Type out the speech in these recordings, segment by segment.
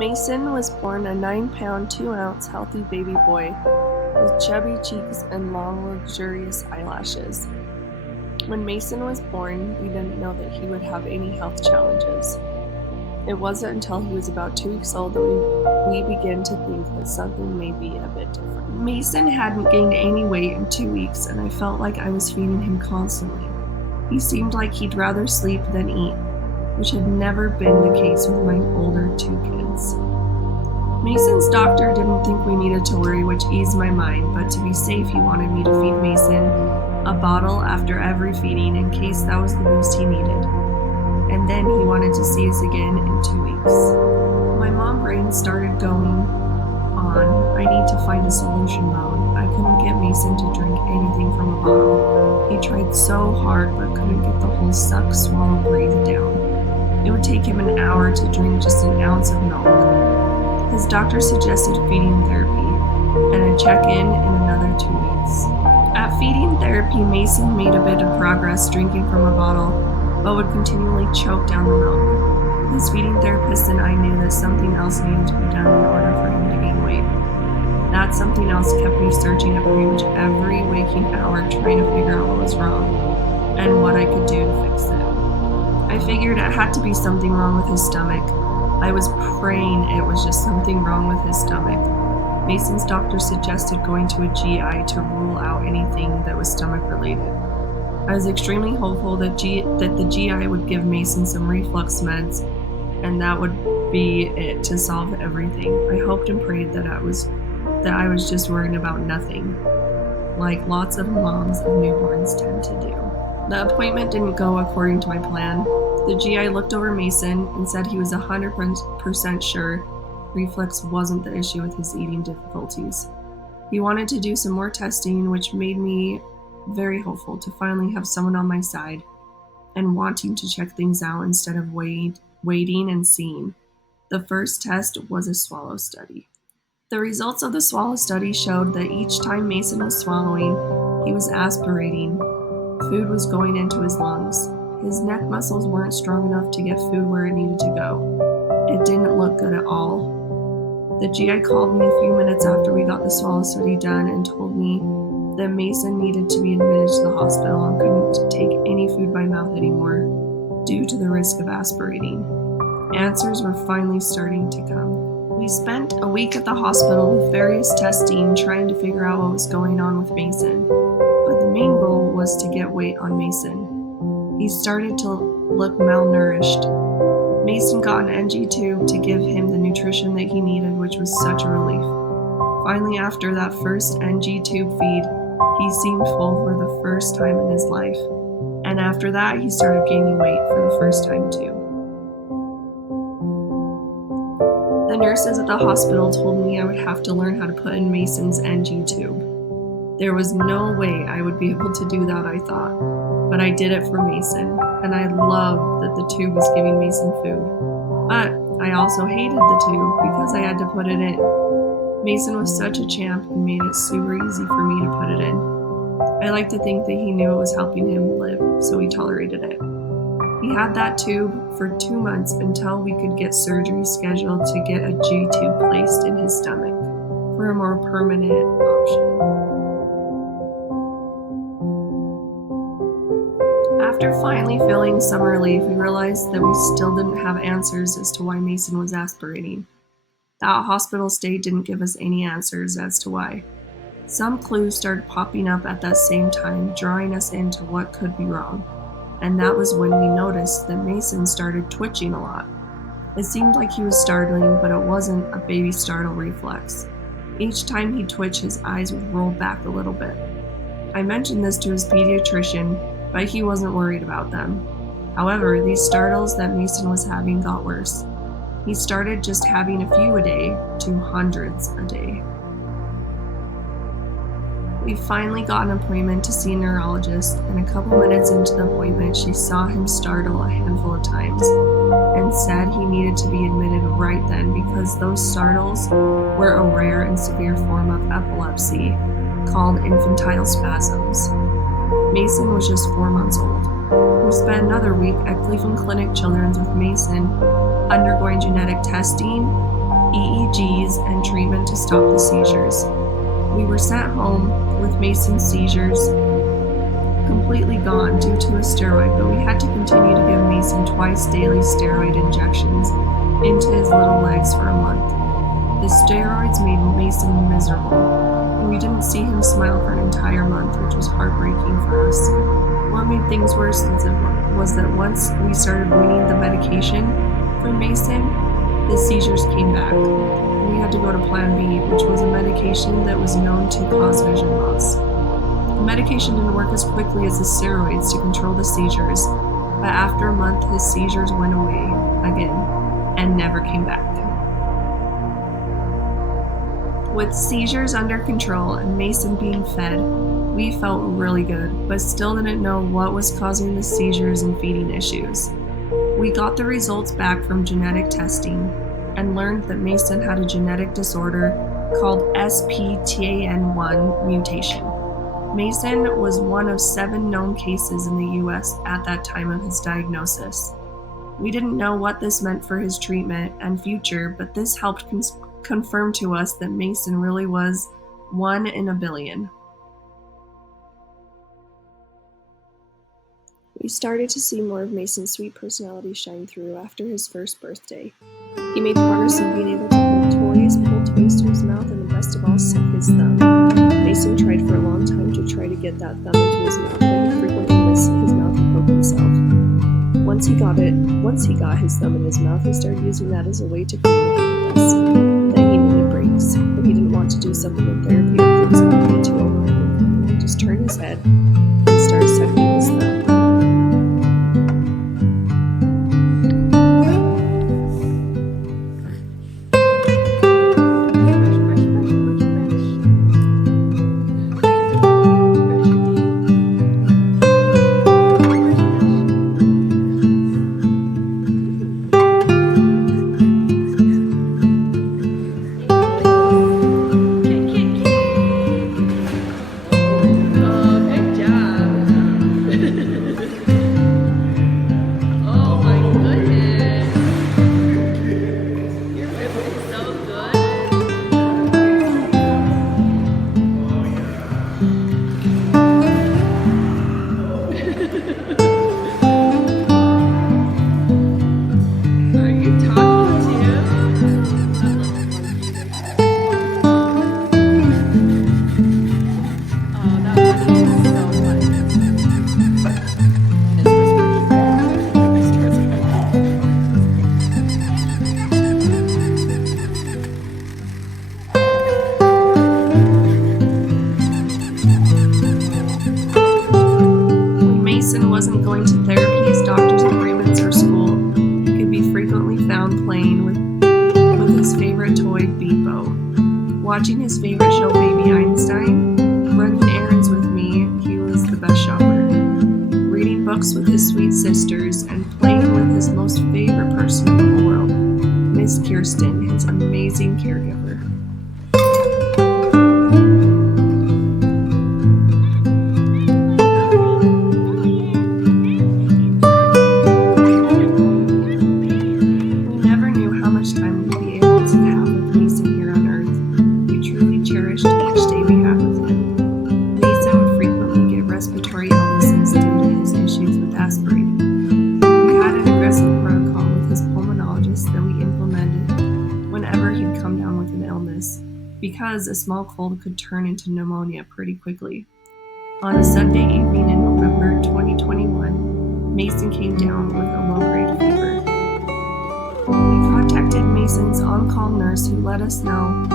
Mason was born a 9-pound, 2-ounce healthy baby boy with chubby cheeks and long, luxurious eyelashes. When Mason was born, we didn't know that he would have any health challenges. It wasn't until he was about 2 weeks old that we began to think that something may be a bit different. Mason hadn't gained any weight in 2 weeks, and I felt like I was feeding him constantly. He seemed like he'd rather sleep than eat, which had never been the case with my older 2 kids. Mason's doctor didn't think we needed to worry, which eased my mind, but to be safe, he wanted me to feed Mason a bottle after every feeding in case that was the boost he needed. And then he wanted to see us again in 2 weeks. My mom brain started going on, I need to find a solution mode. I couldn't get Mason to drink anything from a bottle. He tried so hard but couldn't get the whole suck, swallow, breathe down. It would take him an hour to drink just an ounce of milk. His doctor suggested feeding therapy and a check-in another 2 weeks. At feeding therapy, Mason made a bit of progress drinking from a bottle, but would continually choke down the milk. His feeding therapist and I knew that something else needed to be done in order for him to gain weight. That something else kept me searching at pretty much every waking hour trying to figure out what was wrong and what I could do to fix it. I figured it had to be something wrong with his stomach. I was praying it was just something wrong with his stomach. Mason's doctor suggested going to a GI to rule out anything that was stomach related. I was extremely hopeful that the GI would give Mason some reflux meds, and that would be it to solve everything. I hoped and prayed that I was just worrying about nothing, like lots of moms of newborns tend to do. The appointment didn't go according to my plan. The GI looked over Mason and said he was 100% sure reflux wasn't the issue with his eating difficulties. He wanted to do some more testing, which made me very hopeful to finally have someone on my side and wanting to check things out instead of waiting and seeing. The first test was a swallow study. The results of the swallow study showed that each time Mason was swallowing, he was aspirating. Food was going into his lungs. His neck muscles weren't strong enough to get food where it needed to go. It didn't look good at all. The GI called me a few minutes after we got the swallow study done and told me that Mason needed to be admitted to the hospital and couldn't take any food by mouth anymore due to the risk of aspirating. Answers were finally starting to come. We spent a week at the hospital with various testing trying to figure out what was going on with Mason, but the main goal was to get weight on Mason. He started to look malnourished. Mason got an NG tube to give him the nutrition that he needed, which was such a relief. Finally, after that first NG tube feed, he seemed full for the first time in his life. And after that, he started gaining weight for the first time too. The nurses at the hospital told me I would have to learn how to put in Mason's NG tube. There was no way I would be able to do that, I thought. But I did it for Mason, and I loved that the tube was giving Mason food. But I also hated the tube because I had to put it in. Mason was such a champ and made it super easy for me to put it in. I like to think that he knew it was helping him live, so he tolerated it. He had that tube for 2 months until we could get surgery scheduled to get a G tube placed in his stomach for a more permanent option. After finally feeling some relief, we realized that we still didn't have answers as to why Mason was aspirating. That hospital stay didn't give us any answers as to why. Some clues started popping up at that same time, drawing us into what could be wrong. And that was when we noticed that Mason started twitching a lot. It seemed like he was startling, but it wasn't a baby startle reflex. Each time he'd twitch, his eyes would roll back a little bit. I mentioned this to his pediatrician, but he wasn't worried about them. However, these startles that Mason was having got worse. He started just having a few a day to hundreds a day. We finally got an appointment to see a neurologist, and a couple minutes into the appointment, she saw him startle a handful of times and said he needed to be admitted right then because those startles were a rare and severe form of epilepsy called infantile spasms. Mason was just 4 months old. We spent another week at Cleveland Clinic Children's with Mason, undergoing genetic testing EEGs, and treatment to stop the seizures. We were sent home with Mason's seizures completely gone due to a steroid, but we had to continue to give Mason twice daily steroid injections into his little legs for a month. The steroids made Mason miserable, and we didn't see him smile for an entire month, which was heartbreaking for us. What made things worse was that once we started weaning the medication for Mason, the seizures came back. We had to go to Plan B, which was a medication that was known to cause vision loss. The medication didn't work as quickly as the steroids to control the seizures, but after a month his seizures went away again and never came back. With seizures under control and Mason being fed, we felt really good, but still didn't know what was causing the seizures and feeding issues. We got the results back from genetic testing and learned that Mason had a genetic disorder called SPTN1 mutation. Mason was one of 7 known cases in the US at that time of his diagnosis. We didn't know what this meant for his treatment and future, but this helped confirm to us that Mason really was 1 in a billion. We started to see more of Mason's sweet personality shine through after his first birthday. He made progress in being able to hold toys, pull toys to his mouth, and the best of all, suck his thumb. Mason tried for a long time to try to get that thumb into his mouth, but he frequently missed his mouth and poked himself. Once he got his thumb in his mouth, he started using that as a way to communicate with us. Then he needed breaks, but he didn't want to do something in therapy or things would be too overwhelming. He just turned his head and started sucking his thumb. Mason wasn't going to therapies, doctor's appointments, or school. He could be frequently found playing with his favorite toy, Beepo, watching his favorite show, Baby Einstein, running errands with me, he was the best shopper, reading books with his sweet sisters, and playing with his most favorite person in the whole world, Miss Kirsten, his amazing caregiver. Because a small cold could turn into pneumonia pretty quickly. On a Sunday evening in November 2021, Mason came down with a low-grade fever. We contacted Mason's on-call nurse, who let us know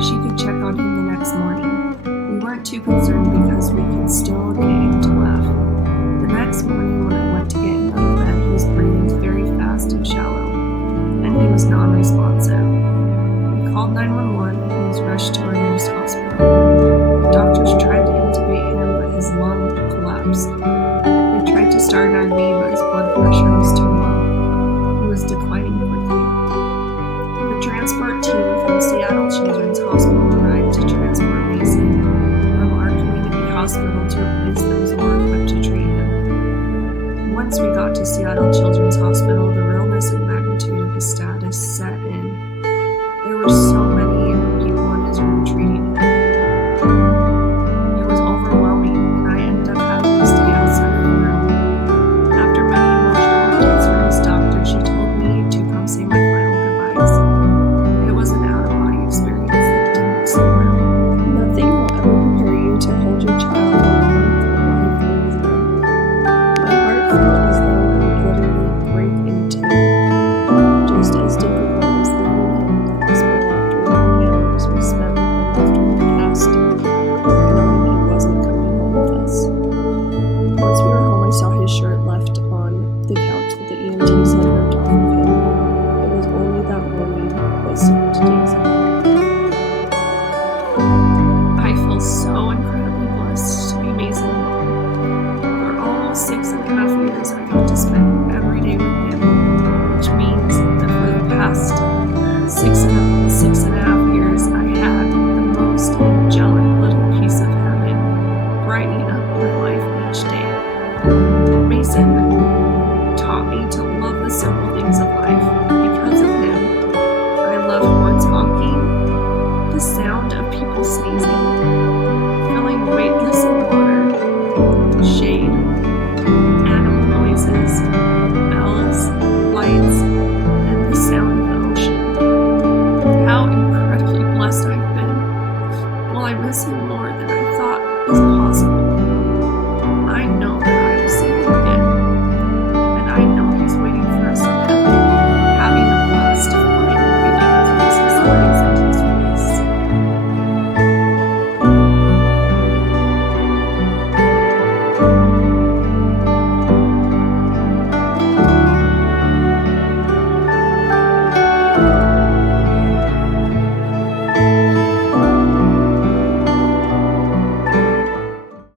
she could check on him the next morning. We weren't too concerned because we could still get him to laugh. The next morning when I went to get him out of bed, he was breathing very fast and shallow, and he was non-responsive. We called 911 and he was rushed to our nearest hospital. Doctors tried to intubate him, but his lung collapsed. They tried to start an IV, but his blood pressure was too low. He was declining quickly. The transport team from Seattle Children's Hospital arrived to transport Mason from our community hospital to a place that was more equipped to treat him. Once we got to Seattle Children's Hospital, the realness and magnitude of his status set in. There were 6.5 years I got to spend every day with